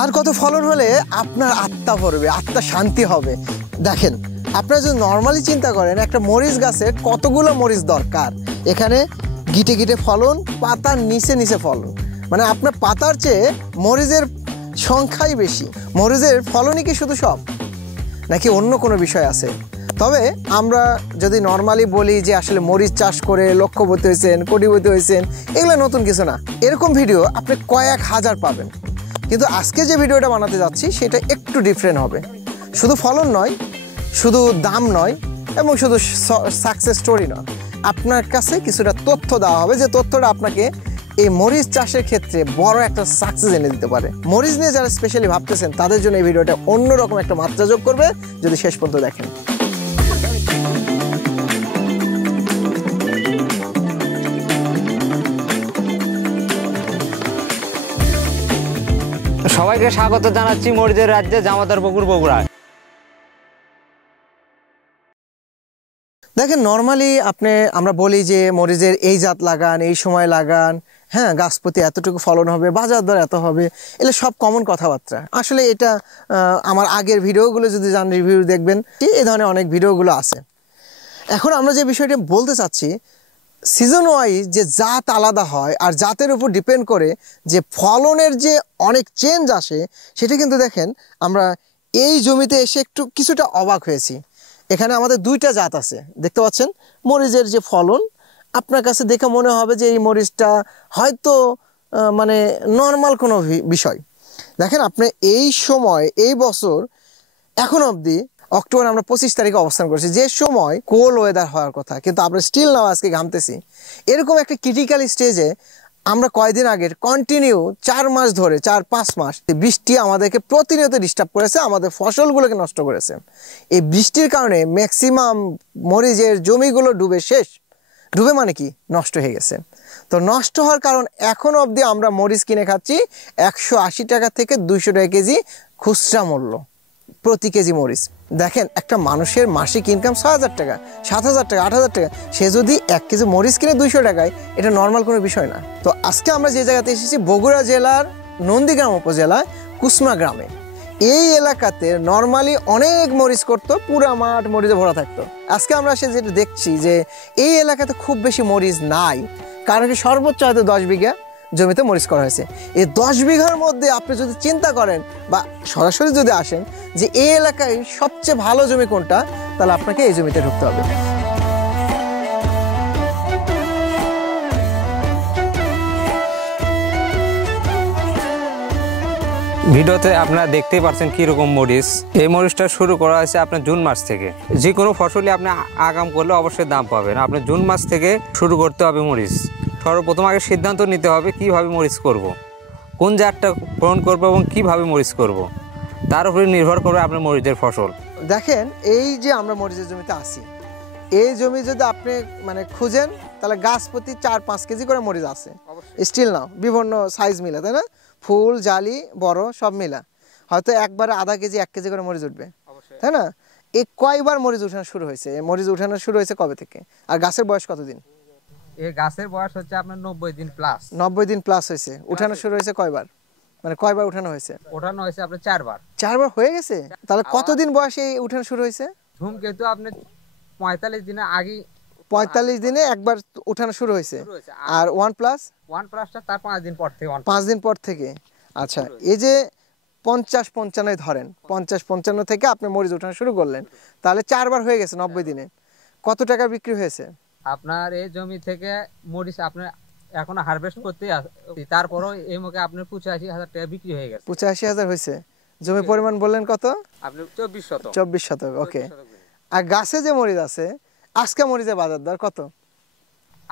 আর কত ফলন হলে আপনার আত্মা ভরবে, আত্মা শান্তি হবে। দেখেন, আপনারা যদি নর্মালি চিন্তা করেন একটা মরিচ গাছে কতগুলো মরিচ দরকার, এখানে গিটে গিটে ফলন, পাতার নিচে নিচে ফলন, মানে আপনার পাতার চেয়ে মরিচের সংখ্যাই বেশি। মরিচের ফলনই কি শুধু সব, নাকি অন্য কোনো বিষয় আছে? তবে আমরা যদি নর্মালি বলি যে আসলে মরিচ চাষ করে লক্ষপতি হয়েছেন, কোটিপতি হয়েছেন, এগুলো নতুন কিছু না। এরকম ভিডিও আপনি কয়েক হাজার পাবেন, কিন্তু আজকে যে ভিডিওটা বানাতে যাচ্ছি সেটা একটু ডিফারেন্ট হবে। শুধু ফলন নয়, শুধু দাম নয়, এবং শুধু সাকসেস স্টোরি নয়, আপনার কাছে কিছুটা তথ্য দেওয়া হবে যে তথ্যটা আপনাকে এই মরিচ চাষের ক্ষেত্রে বড় একটা সাকসেস এনে দিতে পারে। মরিচ নিয়ে যারা স্পেশালি ভাবতেছেন তাদের জন্য এই ভিডিওটা অন্যরকম একটা মাত্রা যোগ করবে যদি শেষ পর্যন্ত দেখেন। সবাইকে স্বাগত জানাচ্ছি মরিচের রাজ্যে জামাদারপুকুর বগুড়ায়। দেখেন, নর্মালি আমরা বলি যে মরিচের এই জাত লাগান, এই সময় লাগান, হ্যাঁ, গাছ প্রতি এতটুকু ফলন হবে, বাজার দর এত হবে, এগুলো সব কমন কথাবার্তা। আসলে এটা আমার আগের ভিডিওগুলো যদি যান রিভিউ দেখবেন, এই ধরনের অনেক ভিডিওগুলো আছে। এখন আমরা যে বিষয়টা বলতে চাচ্ছি, সিজন ওয়াইজ যে জাত আলাদা হয় আর জাতের উপর ডিপেন্ড করে যে ফলনের যে অনেক চেঞ্জ আসে, সেটা কিন্তু দেখেন আমরা এই জমিতে এসে একটু কিছুটা অবাক হয়েছি। এখানে আমাদের দুইটা জাত আছে, দেখতে পাচ্ছেন। মরিচের যে ফলন আপনার কাছে দেখে মনে হবে যে এই মরিচটা হয়তো মানে নর্মাল কোনো বিষয়। দেখেন, আপনি এই সময়, এই বছর এখন অবধি অক্টোবর আমরা 25 তারিখে অবস্থান করছি, যে সময় কোল্ড ওয়েদার হওয়ার কথা, কিন্তু আমরা স্টিল নাও আজকে ঘামতেছি। এরকম একটা ক্রিটিক্যাল স্টেজে আমরা কয়েকদিন আগের কন্টিনিউ 4 মাস ধরে, 4-5 মাস বৃষ্টি আমাদেরকে প্রতিনিয়ত ডিস্টার্ব করেছে, আমাদের ফসলগুলোকে নষ্ট করেছে। এই বৃষ্টির কারণে ম্যাক্সিমাম মরিচের জমিগুলো ডুবে শেষ। ডুবে মানে কি, নষ্ট হয়ে গেছে। তো নষ্ট হওয়ার কারণ এখন অবধি আমরা মরিচ কিনে খাচ্ছি 180 টাকা থেকে 200 টাকা কেজি খুচরা মূল্য প্রতি কেজি মরিচ। দেখেন, একটা মানুষের মাসিক ইনকাম 6,000 টাকা, 7,000 টাকা, 8,000 টাকা, সে যদি 1 কেজি মরিচ কিনে 200 টাকায়, এটা নর্মাল কোনো বিষয় না। তো আজকে আমরা যে জায়গাতে এসেছি, বগুড়া জেলার নন্দীগ্রাম উপজেলায় কুসমা গ্রামে। এই এলাকাতে নর্মালি অনেক মরিচ করতো, পুরা মাঠ মরিচে ভরা থাকতো। আজকে আমরা যেটা দেখছি যে এই এলাকাতে খুব বেশি মরিচ নাই, কারণ কি সর্বোচ্চ হয়তো 10 বিঘা জমিতে মরিচ করা হয়েছে। এই 10 বিঘার মধ্যে আপনি যদি চিন্তা করেন বা সরাসরি যদি আসেন যে এই এলাকায় সবচেয়ে ভালো জমি কোনটা, তাহলে আপনাকে এই জমিতে ঢুকতে হবে। ভিডিওতে আপনারা দেখতেই পাচ্ছেন কীরকম মরিচ। এই মরিচটা শুরু করা হয়েছে আপনার জুন মাস থেকে। যে কোনো ফসলই আপনি আগাম করলে অবশ্যই দাম পাবেন। আপনার জুন মাস থেকে শুরু করতে হবে মরিচ। সর্বপ্রথম আগে সিদ্ধান্ত নিতে হবে কীভাবে মরিচ করব, কোন জাতটা গ্রহণ করব এবং কীভাবে মরিচ করব, তার উপরে নির্ভর করবে আপনার মরিচের ফসল। দেখেন, এই যে আমরা মরিচের জমিতে আসি, এই জমি যদি আপনি মানে খুঁজেন, তাহলে গাছ প্রতি 4-5 কেজি করে মরিচ আছে স্টিল নাও, বিভিন্ন সাইজ মিলে, তাই না? ফুল, জালি, বড় সব মিলা হয়তো একবারে আধা কেজি 1 কেজি করে মরিচ উঠবে, তাই না? এই কয়বার মরিচ উঠানো শুরু হয়েছে? মরিচ উঠানো শুরু হয়েছে কবে থেকে? আর গাছের বয়স কতদিন? এই গাছের বয়স হচ্ছে আপনার 90 দিন প্লাস। 90 দিন প্লাস হয়েছে। উঠানো শুরু হয়েছে কয়বার, মানে কয়বার উঠানো হয়েছে? ওঠানো হয়েছে আপনার 4 বার। 4 বার হয়ে গেছে। তাহলে কতদিন বয়সে উঠানো শুরু হয়েছে? ধূমকেতু আপনি 45 দিনের আগে, 45 দিনে একবার উঠানো শুরু হয়েছে। আর 1 প্লাসটা তার 5 দিন পর থেকে, 5 দিন পর থেকে। আচ্ছা, এই যে 50-55 ধরেন, 50-55 থেকে আপনি মরিচ উঠানো শুরু করলেন, তাহলে 4 বার হয়ে গেছে 90 দিনে। কত টাকা বিক্রি হয়েছে আপনার এই জমি থেকে মরিচ? আপনার এখনো হারভেস্ট করতে, তারপরও এই মুখে আপনার 85,000 টাকা বিক্রি হয়ে গেছে। 85,000 হয়েছে। জমি পরিমাণ বললেন কত? আপনি 24 শতক। ওকে। আর গাছে যে মরিচ আছে, আজকে মরিচের বাজার দর কত?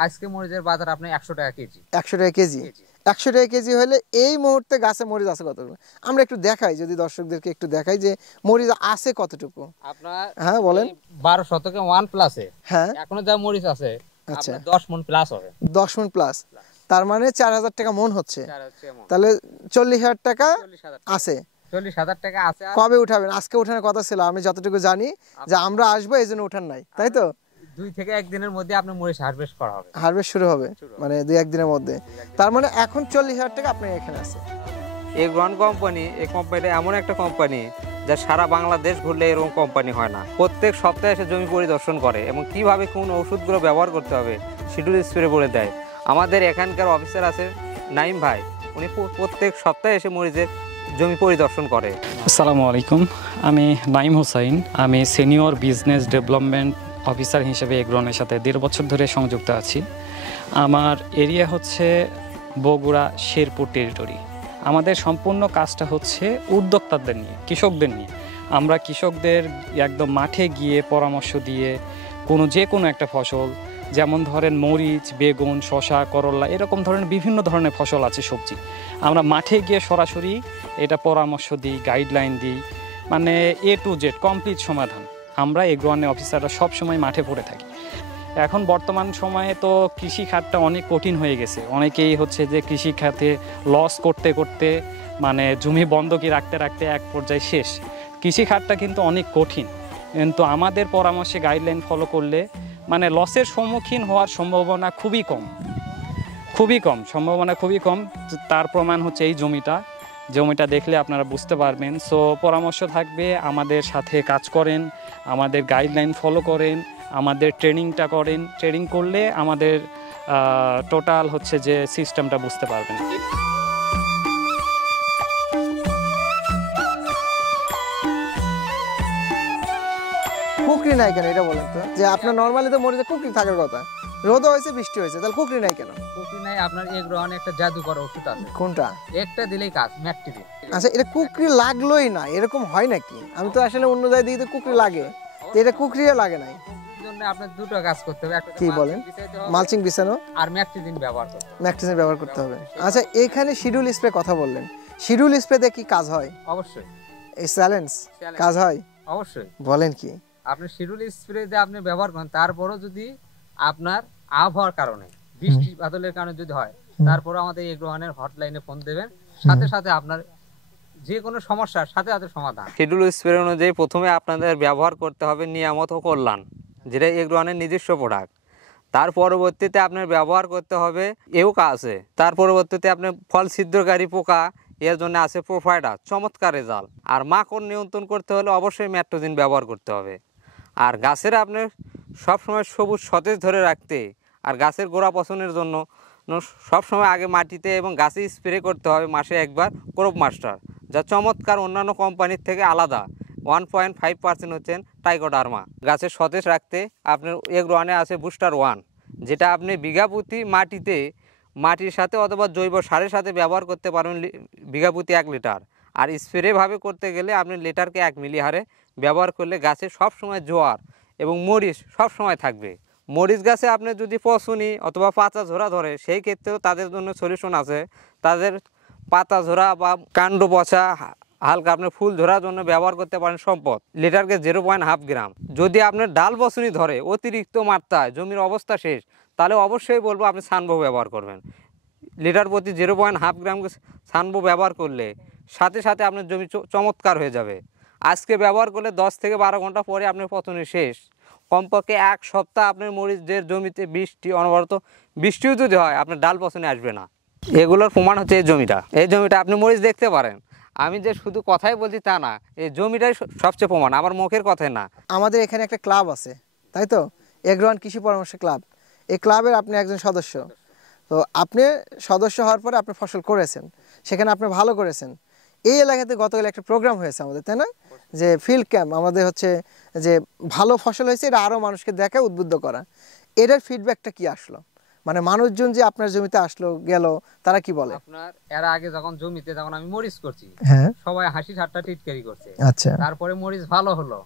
আজকে মরিচের বাজার আপনার 100 টাকা কেজি। 100 টাকা কেজি। 100 টাকা কেজি হলে এই মুহূর্তে গাছে মরিচ আছে কতটুকু? আমরা একটু দেখাই, যদি দর্শকদেরকে একটু দেখাই যে মরিচ আছে কতটুকু। আপনার হ্যাঁ বলেন। 12 শতকে 1 প্লাসে হ্যাঁ এখনো যা মরিচ আছে, আচ্ছা 10 মণ প্লাস হবে। 10 মণ প্লাস, তার মানে 4,000 টাকা মণ হচ্ছে। তাহলে 40,000 টাকা আছে। 40,000 টাকা আছে। কবে উঠাবেন? আজকে উঠানোর কথা ছিল, আমি যতটুকু জানি যে আমরা আসবো, এই জন্য উঠান নাই, তাই তো? 2 থেকে 1 দিনের মধ্যে আপনার মরিচ হারভেস্ট করা হবে। হারভেস্ট শুরু হবে মানে 2-1 দিনের মধ্যে। তার মানে এখন 40,000 টাকা আপনার এখানে আছে। এগ্রন কোম্পানি, এই কোম্পানিটা এমন একটা কোম্পানি যা সারা বাংলাদেশ ঘুরলে এরকম কোম্পানি হয় না। প্রত্যেক সপ্তাহে এসে জমি পরিদর্শন করে এবং কিভাবে কোন ওষুধগুলো ব্যবহার করতে হবে শিডিউল স্প্রে বলে দেয়। আমাদের এখানকার অফিসার আছে নাইম ভাই, উনি প্রত্যেক সপ্তাহে এসে মরিচের জমি পরিদর্শন করে। আসসালামু আলাইকুম, আমি নাইম হোসাইন। আমি সিনিয়র বিজনেস ডেভেলপমেন্ট অফিসার হিসেবে এগ্রনের সাথে 1.5 বছর ধরে সংযুক্ত আছি। আমার এরিয়া হচ্ছে বগুড়া শেরপুর টেরিটরি। আমাদের সম্পূর্ণ কাজটা হচ্ছে উদ্যোক্তাদের নিয়ে, কৃষকদের নিয়ে। আমরা কৃষকদের একদম মাঠে গিয়ে পরামর্শ দিয়ে যে কোনো একটা ফসল, যেমন ধরেন মরিচ, বেগুন, শসা, করলা, এরকম ধরনের বিভিন্ন ধরনের ফসল আছে, সবজি, আমরা মাঠে গিয়ে সরাসরি এটা পরামর্শ দিই, গাইডলাইন দিই, মানে A to Z কমপ্লিট সমাধান। আমরা এগ্রোয়ানের অফিসাররা সবসময় মাঠে পড়ে থাকি। এখন বর্তমান সময়ে তো কৃষি খাতটা অনেক কঠিন হয়ে গেছে। অনেকেই হচ্ছে যে কৃষি খাতে লস করতে করতে, মানে জমি বন্ধকি রাখতে রাখতে এক পর্যায়ে শেষ। কৃষি খাতটা কিন্তু অনেক কঠিন, কিন্তু আমাদের পরামর্শে গাইডলাইন ফলো করলে মানে লসের সম্মুখীন হওয়ার সম্ভাবনা খুবই কম, সম্ভাবনা খুবই কম। তার প্রমাণ হচ্ছে এই জমিটা দেখলে আপনারা বুঝতে পারবেন। সো পরামর্শ থাকবে, আমাদের সাথে কাজ করেন, আমাদের গাইডলাইন ফলো করেন, আমাদের ট্রেনিংটা করেন। ট্রেনিং করলে আমাদের টোটাল হচ্ছে যে সিস্টেমটা বুঝতে পারবেন। কুকরি নাই কেন এটা বলেন তো? যে আপনার নর্মালি তো মরিচে কুকরি থাকার কথা, রোদও হয়েছে, বৃষ্টি হয়েছে, তাহলে কুকরি নাই কেন? কুকরি নাই, আপনার এগ্রোনে একটা জাদুকর ওষুধ আছে। কোনটা? একটা দিলেই কাজ, ম্যাকটিভি। আচ্ছা, এটা কুকরি লাগলোই না, এরকম হয় নাকি? আমি তো আসলে অন্য জায়গায় দিকে তো কুকরি লাগে, তো এটা কুকরিও লাগে নাই। জন্য আপনার দুটো কাজ করতে হবে, একটা কি বলেন? মালচিং বিছানো আর ম্যাকটিভিন ব্যবহার করতে হবে। ম্যাকটিভিন ব্যবহার করতে হবে। আচ্ছা, এখানে শিডিউল স্প্রে কথা বললেন, শিডিউল স্প্রেতে কি কাজ হয়? অবশ্যই। এই চ্যালেঞ্জ কাজ হয় অবশ্যই। বলেন কি? আপনি শিডিউল স্প্রে দিয়ে আপনি ব্যবহার করেন, তারপরও যদি আপনার আবহাওয়ার কারণে, বৃষ্টি বাদলের কারণে যদি হয়, তারপর আমাদের এগ্রোওয়ানের হটলাইনে ফোন দেবেন, সাথে সাথে আপনার যে কোনো সমস্যার সাথে সাথে সমাধান। শিডিউল স্প্রে অনুযায়ী প্রথমে আপনাদের ব্যবহার করতে হবে নিয়ামত ও কল্যাণ, যেটা এগ্রোওয়ানের নিজস্ব প্রোডাক্ট। তার পরবর্তীতে আপনার ব্যবহার করতে হবে এউকা আছে। তার পরবর্তীতে আপনার ফল ছিদ্রকারী পোকা, এর জন্য আছে প্রোফাইটার, চমৎকার রেজাল্ট। আর মাকড় নিয়ন্ত্রণ করতে হলে অবশ্যই ম্যাট্রোজিন ব্যবহার করতে হবে। আর গাছের আপনার সবসময় সবুজ সতেজ ধরে রাখতে আর গাছের গোড়া পচনের জন্য সবসময় আগে মাটিতে এবং গাছে স্প্রে করতে হবে মাসে একবার ক্রপ মাস্টার, যা চমৎকার অন্যান্য কোম্পানির থেকে আলাদা। 1.5% হচ্ছেন টাইকোডার্মা। গাছের সতেজ রাখতে আপনার এগ্রোওয়ানে আছে বুস্টার 1, যেটা আপনি বিঘা প্রতি মাটির সাথে অথবা জৈব সারের সাথে ব্যবহার করতে পারবেন বিঘা প্রতি 1 লিটার। আর স্প্রেভাবে করতে গেলে আপনি লিটারকে 1 মিলি হারে ব্যবহার করলে গাছে সবসময় জোয়ার এবং মরিচ সবসময় থাকবে। মরিচ গাছে আপনার যদি পচনি অথবা পাতা ঝোরা ধরে, সেই ক্ষেত্রেও তাদের জন্য সলিউশন আছে। তাদের পাতা ঝোরা বা কাণ্ড পচা, হালকা আপনার ফুল ধরার জন্য ব্যবহার করতে পারেন সম্পদ, লিটারকে 0.5 গ্রাম। যদি আপনার ডাল পচনি ধরে অতিরিক্ত মাত্রায়, জমির অবস্থা শেষ, তাহলে অবশ্যই বলবো আপনি সানবো ব্যবহার করবেন। লিটার প্রতি 0.5 গ্রাম সানবো ব্যবহার করলে সাথে সাথে আপনার জমি চমৎকার হয়ে যাবে। আজকে ব্যবহার করলে 10 থেকে 12 ঘন্টা পরে আপনার পচনি শেষ। কমপক্ষে 1 সপ্তাহ আপনার মরিচের জমিতে অনবরত বৃষ্টিও যদি হয়, আপনার ডাল পচনে আসবে না। এগুলোর প্রমাণ হচ্ছে এই জমিটা আপনি মরিচ দেখতে পারেন। আমি যে শুধু কথাই বলছি তা না, এই জমিটাই সবচেয়ে প্রমাণ, আমার মুখের কথাই না। আমাদের এখানে একটা ক্লাব আছে, তাই তো? এগ্রোওয়ান কৃষি পরামর্শ ক্লাব। এই ক্লাবের আপনি একজন সদস্য। তো আপনি সদস্য হওয়ার পরে আপনি ফসল করেছেন, সেখানে আপনি ভালো করেছেন। এই এলাকাতে গতকাল একটা প্রোগ্রাম হয়েছে আমাদের, তাই না? যে ফিল্ড ক্যাম্প আমাদের হচ্ছে, যে ভালো ফসল হয়েছে এটা আরও মানুষকে দেখা, উদ্বুদ্ধ করা। এটার ফিডব্যাকটা কি আসলো? মানে মানুষজন যে আপনার জমিতে আসলো গেল, তারা কি বলে? আপনার এর আগে যখন জমিতে যখন আমি মরিচ করছি, হ্যাঁ, সবাই হাসি ঠাট্টা টিটকারি করছে। আচ্ছা। তারপরে মরিচ ভালো হলো,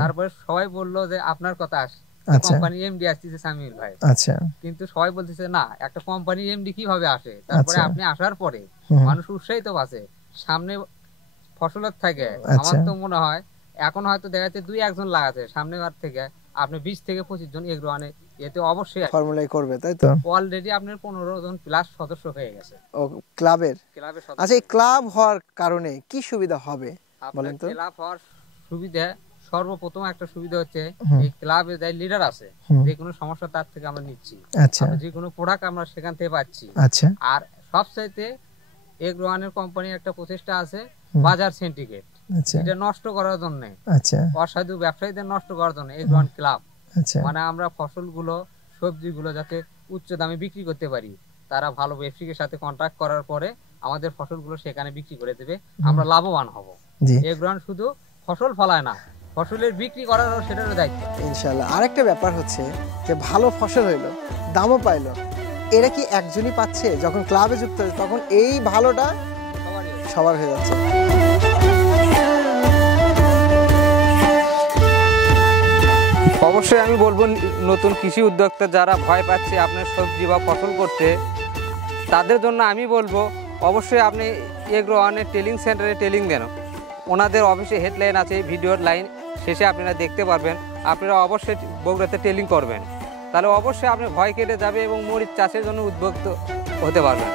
তারপরে সবাই বললো যে আপনার কথা আচ্ছা, কোম্পানি এমডি আসছে সামিউল ভাই। আচ্ছা। কিন্তু সবাই বলতেছে না, একটা কোম্পানি এমডি কিভাবে আসে? তারপরে আপনি আসার পরে মানুষ উৎসাহিত আছে সামনে ফসলের থেকে। আমার তো মনে হয় এখন হয়তো দেখা যাচ্ছে 2-1 জন লাগাচ্ছে, সামনেবার থেকে আপনি 20 থেকে 25 জন এগ্রোওয়ানে এতে অবশ্যই ফর্মুলাই করবে, তাই তো? অলরেডি আপনার 15 জন প্লাস সদস্য হয়ে গেছে ও ক্লাবের। আচ্ছা, এই ক্লাব হওয়ার কারণে কি সুবিধা হবে বলেন তো? ক্লাব হওয়ার সুবিধা, সর্বপ্রথম একটা সুবিধা হচ্ছে এই ক্লাবে যাই লিডার আছে, যে কোনো সমস্যা তার থেকে আমরা নিচ্ছি। আচ্ছা। যে কোনো প্রোডাক্ট আমরা সেখান থেকে পাচ্ছি। আচ্ছা। আর সবচাইতে এগ্রোয়ানের কোম্পানির একটা প্রচেষ্টা আছে বাজার সিন্ডিকেট, আচ্ছা এটা নষ্ট করার জন্য, আচ্ছা অসাধু ব্যবসায়ীদের নষ্ট করার জন্য এগ্রোয়ান ক্লাব, আচ্ছা মানে আমরা ফসলগুলো সবজিগুলো যাতে উচ্চ দামে বিক্রি করতে পারি, তারা ভালো ব্যবসায়ীর সাথে কন্ট্যাক্ট করার পরে আমাদের ফসলগুলো সেখানে বিক্রি করে দেবে, আমরা লাভবান হব। জি এগ্রোয়ান শুধু ফসল ফলায় না, ফসলের বিক্রি করারও সেটারও দায়িত্ব। ইনশাল্লাহ। আরেকটা ব্যাপার হচ্ছে যে ভালো ফসল হইলো, দামও পাইলো, এরা কি একজনই পাচ্ছে? যখন ক্লাবে যুক্ত হয়েছে তখন এই ভালোটা সবার হয়ে যাচ্ছে। অবশ্যই আমি বলবো নতুন কৃষি উদ্যোক্তা যারা ভয় পাচ্ছে আপনার সবজি বা ফসল করতে, তাদের জন্য আমি বলবো অবশ্যই আপনি এগ্রোয়ানের ট্রেনিং সেন্টারে ট্রেনিং দেন। ওনাদের অফিসে হেডলাইন আছে, ভিডিওর লাইন শেষে আপনারা দেখতে পারবেন। আপনারা অবশ্যই বগুড়াতে ট্রেনিং করবেন, তাহলে অবশ্যই আপনার ভয় কেটে যাবে এবং মরিচ চাষের জন্য উদ্বুদ্ধ হতে পারবেন।